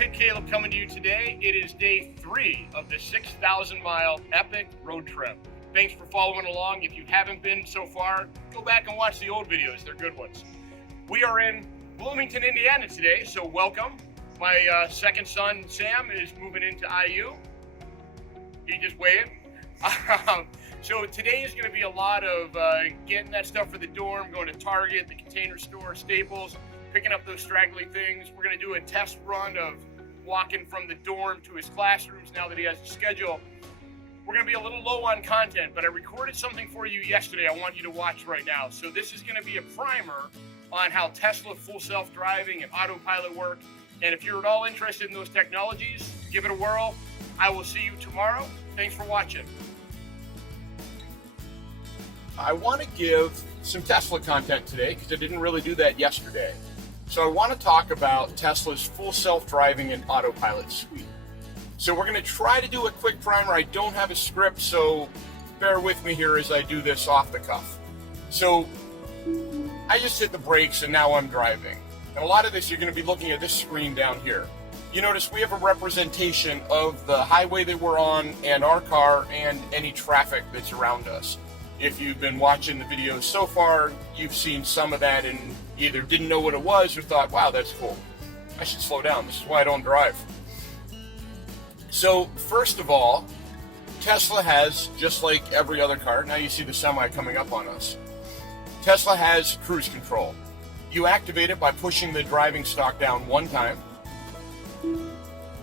PittCaleb coming to you today. It is day 3 of the 6,000 mile epic road trip. Thanks for following along. If you haven't been so far, go back and watch the old videos. They're good ones. We are in Bloomington, Indiana today, so welcome. My second son, Sam, is moving into IU. He just waved. So today is going to be a lot of getting that stuff for the dorm, going to Target, the Container Store, Staples, picking up those straggly things. We're going to do a test run of walking from the dorm to his classrooms now that he has a schedule. We're going to be a little low on content, but I recorded something for you yesterday I want you to watch right now. So this is going to be a primer on how Tesla full self-driving and autopilot work. And if you're at all interested in those technologies, give it a whirl. I will see you tomorrow. Thanks for watching. I want to give some Tesla content today because I didn't really do that yesterday. So I want to talk about Tesla's full self-driving and autopilot suite. So we're going to try to do a quick primer. I don't have a script, so bear with me here as I do this off the cuff. So I just hit the brakes and now I'm driving. And a lot of this you're going to be looking at this screen down here. You notice we have a representation of the highway that we're on and our car and any traffic that's around us. If you've been watching the videos so far, you've seen some of that and either didn't know what it was or thought, wow, that's cool. I should slow down. This is why I don't drive. So first of all, Tesla has, just like every other car, now you see the semi coming up on us. Tesla has cruise control. You activate it by pushing the driving stalk down one time.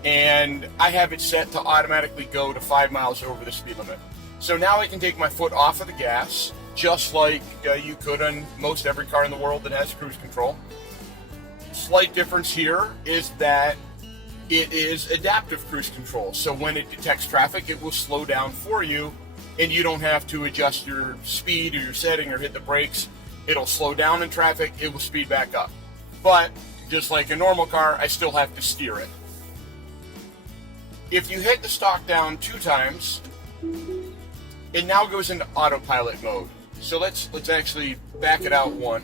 And I have it set to automatically go to 5 miles over the speed limit. So now I can take my foot off of the gas, just like you could on most every car in the world that has cruise control. Slight difference here is that it is adaptive cruise control. So when it detects traffic, it will slow down for you, and you don't have to adjust your speed or your setting or hit the brakes. It'll slow down in traffic, it will speed back up. But just like a normal car, I still have to steer it. If you hit the stalk down 2 times, it now goes into autopilot mode. So let's actually back it out 1.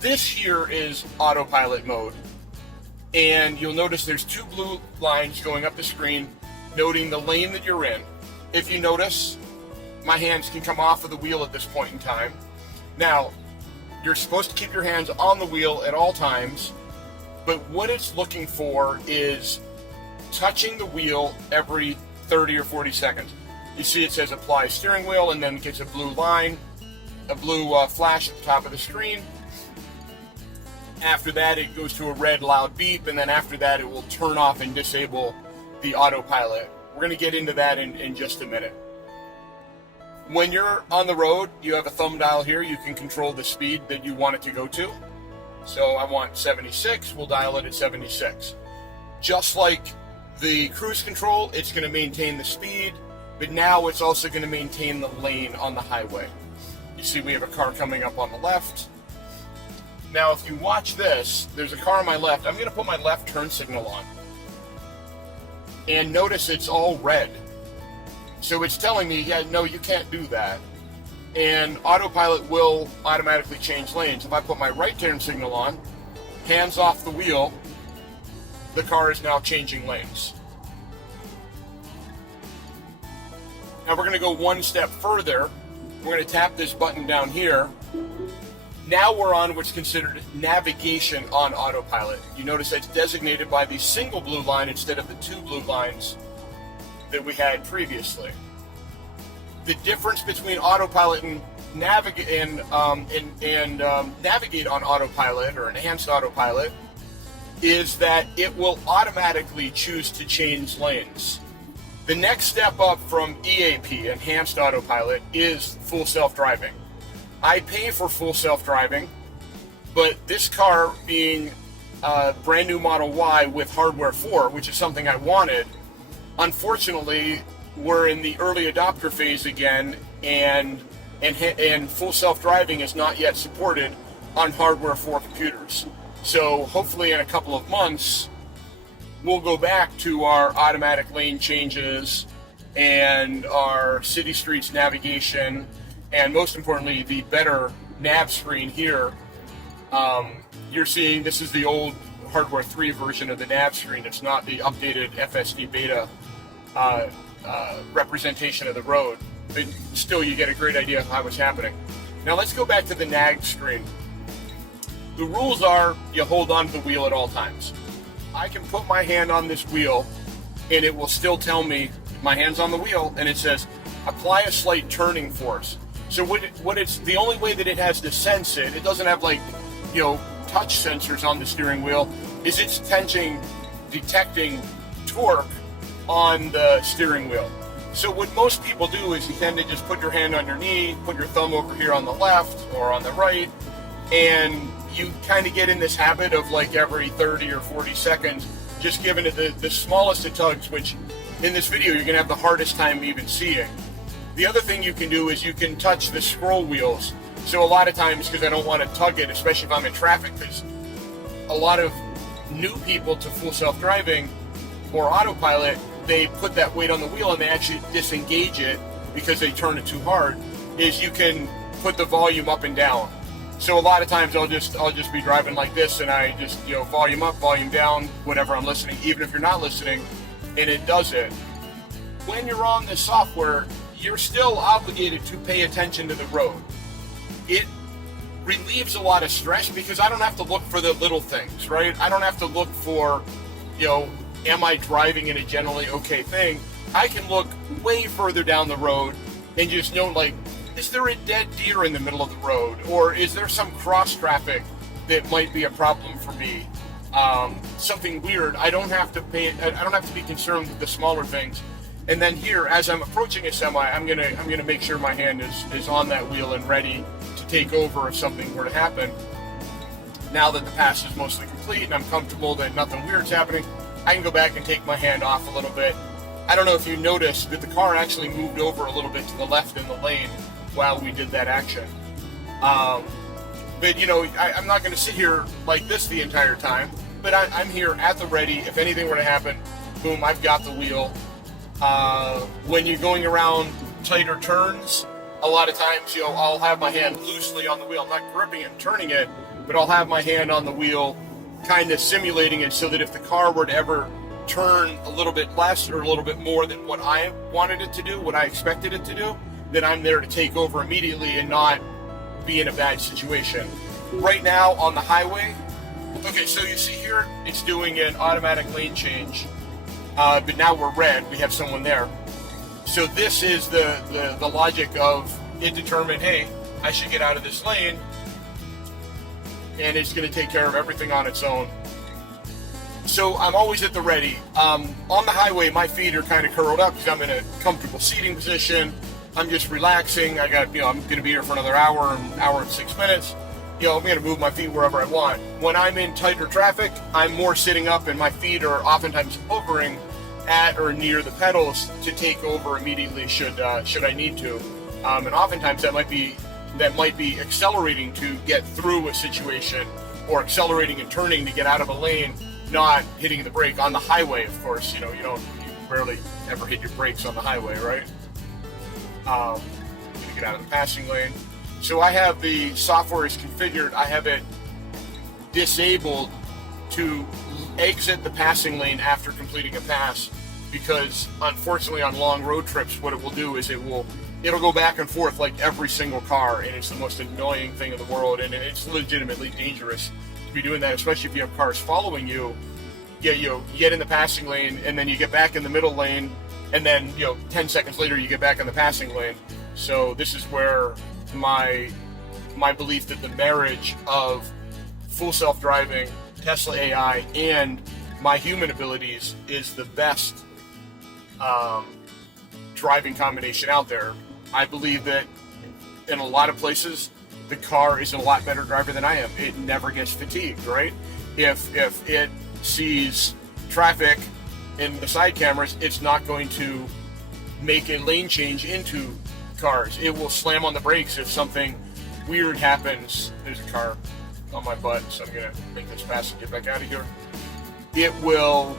This here is autopilot mode. And you'll notice there's 2 blue lines going up the screen noting the lane that you're in. If you notice, my hands can come off of the wheel at this point in time. Now, you're supposed to keep your hands on the wheel at all times, but what it's looking for is touching the wheel every 30 or 40 seconds. You see it says apply steering wheel and then it gets a blue line, a blue flash at the top of the screen. After that it goes to a red loud beep, and then after that it will turn off and disable the autopilot. We're going to get into that in just a minute. When you're on the road, you have a thumb dial here. You can control the speed that you want it to go to. So I want 76, we'll dial it at 76. Just like the cruise control, it's going to maintain the speed, but now it's also going to maintain the lane on the highway. You see we have a car coming up on the left. Now if you watch this, there's a car on my left. I'm going to put my left turn signal on. And notice it's all red. So it's telling me, yeah, no, you can't do that. And autopilot will automatically change lanes. If I put my right turn signal on, hands off the wheel, the car is now changing lanes. Now we're going to go one step further. We're going to tap this button down here. Now we're on what's considered navigation on autopilot. You notice that's designated by the single blue line instead of the 2 blue lines that we had previously. The difference between autopilot and navigate on autopilot or enhanced autopilot is that it will automatically choose to change lanes. The next step up from EAP, enhanced autopilot, is full self-driving. I pay for full self-driving, but this car being a brand new Model Y with hardware 4, which is something I wanted, unfortunately, we're in the early adopter phase again, and full self-driving is not yet supported on hardware 4 computers. So hopefully in a couple of months, we'll go back to our automatic lane changes and our city streets navigation, and most importantly, the better nav screen here. You're seeing this is the old hardware 3 version of the nav screen. It's not the updated FSD beta representation of the road, but still you get a great idea of how it's happening. Now let's go back to the nav screen. The rules are you hold on to the wheel at all times. I can put my hand on this wheel and it will still tell me my hand's on the wheel, and it says apply a slight turning force. So what it's the only way that it has to sense it doesn't have like, touch sensors on the steering wheel, is it's detecting torque on the steering wheel. So what most people do is you tend to just put your hand on your knee, put your thumb over here on the left or on the right, and you kind of get in this habit of like every 30 or 40 seconds just giving it the smallest of tugs, which in this video you're going to have the hardest time even seeing. The other thing you can do is you can touch the scroll wheels. So a lot of times, because I don't want to tug it, especially if I'm in traffic, because a lot of new people to full self-driving or autopilot, they put that weight on the wheel and they actually disengage it because they turn it too hard, is you can put the volume up and down. So a lot of times I'll just be driving like this and I just, volume up, volume down, whenever I'm listening, even if you're not listening, and it does it. When you're on this software, you're still obligated to pay attention to the road. It relieves a lot of stress because I don't have to look for the little things, right? I don't have to look for, am I driving in a generally okay thing? I can look way further down the road and just know, like, is there a dead deer in the middle of the road? Or is there some cross traffic that might be a problem for me? Something weird. I don't have to be concerned with the smaller things. And then here, as I'm approaching a semi, I'm gonna make sure my hand is on that wheel and ready to take over if something were to happen. Now that the pass is mostly complete and I'm comfortable that nothing weird's happening, I can go back and take my hand off a little bit. I don't know if you noticed, but the car actually moved over a little bit to the left in the lane while we did that action. But I'm not going to sit here like this the entire time, but I'm here at the ready. If anything were to happen, boom, I've got the wheel. When you're going around tighter turns, a lot of times, I'll have my hand loosely on the wheel. I'm not gripping and turning it, but I'll have my hand on the wheel, kind of simulating it so that if the car were to ever turn a little bit less or a little bit more than what I wanted it to do, what I expected it to do, then I'm there to take over immediately and not be in a bad situation. Right now on the highway, okay, so you see here, it's doing an automatic lane change, but now we're red, we have someone there. So this is the logic of it determined, hey, I should get out of this lane, and it's going to take care of everything on its own. So I'm always at the ready. On the highway, my feet are kind of curled up because I'm in a comfortable seating position. I'm just relaxing. I'm going to be here for another hour and 6 minutes. I'm going to move my feet wherever I want. When I'm in tighter traffic, I'm more sitting up and my feet are oftentimes hovering at or near the pedals to take over immediately should I need to. And oftentimes that might be accelerating to get through a situation, or accelerating and turning to get out of a lane, not hitting the brake on the highway. Of course, you rarely ever hit your brakes on the highway, right? To get out of the passing lane. So I have the software is configured. I have it disabled to exit the passing lane after completing a pass, because unfortunately on long road trips, what it will do is it'll go back and forth like every single car, and it's the most annoying thing in the world, and it's legitimately dangerous to be doing that, especially if you have cars following you. Yeah, you get in the passing lane and then you get back in the middle lane, and then 10 seconds later you get back in the passing lane. So this is where my belief that the marriage of full self-driving, Tesla AI, and my human abilities is the best driving combination out there. I believe that in a lot of places the car is a lot better driver than I am. It never gets fatigued, right? If it sees traffic in the side cameras, it's not going to make a lane change into cars. It will slam on the brakes if something weird happens. There's a car on my butt, so I'm gonna make this fast and get back out of here. It will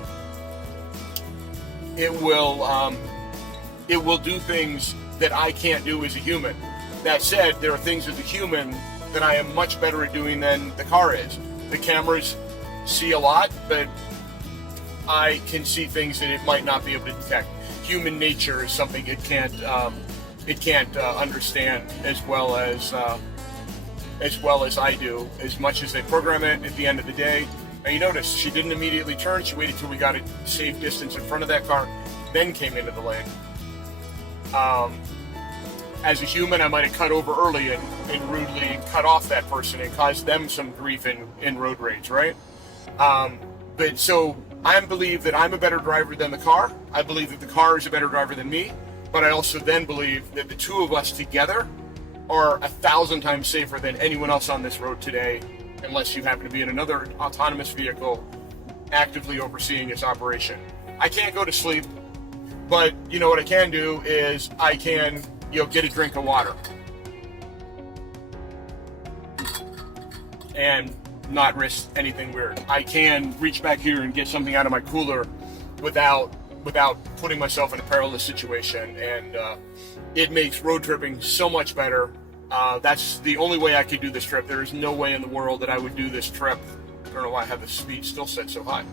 do things that I can't do as a human. That said, there are things as a human that I am much better at doing than the car is. The cameras see a lot, but I can see things that it might not be able to detect. Human nature is something it can't understand as well as I do, as much as they program it at the end of the day. Now you notice she didn't immediately turn, she waited till we got a safe distance in front of that car, then came into the lane. As a human, I might have cut over early and rudely cut off that person and caused them some grief in road rage, right? But so I believe that I'm a better driver than the car. I believe that the car is a better driver than me, but I also then believe that the two of us together are 1,000 times safer than anyone else on this road today, unless you happen to be in another autonomous vehicle actively overseeing its operation. I can't go to sleep, but you know what I can do is I can, get a drink of water and not risk anything weird. I can reach back here and get something out of my cooler without putting myself in a perilous situation, and it makes road tripping so much better. That's the only way I could do this trip. There is no way in the world that I would do this trip. I don't know why I have the speed still set so high.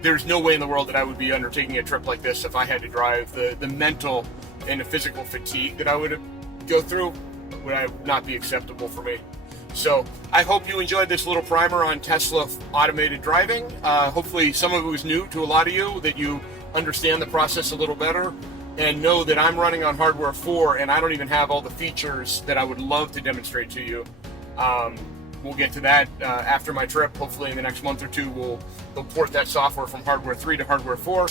There's no way in the world that I would be undertaking a trip like this if I had to drive. The mental and the physical fatigue that I would go through would not be acceptable for me. So I hope you enjoyed this little primer on Tesla automated driving. Hopefully some of it was new to a lot of you, that you understand the process a little better and know that I'm running on hardware 4 and I don't even have all the features that I would love to demonstrate to you. We'll get to that after my trip. Hopefully in the next month or two we'll port that software from hardware 3 to hardware 4,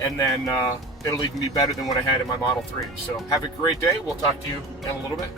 and then it'll even be better than what I had in my Model 3. So have a great day. We'll talk to you in a little bit.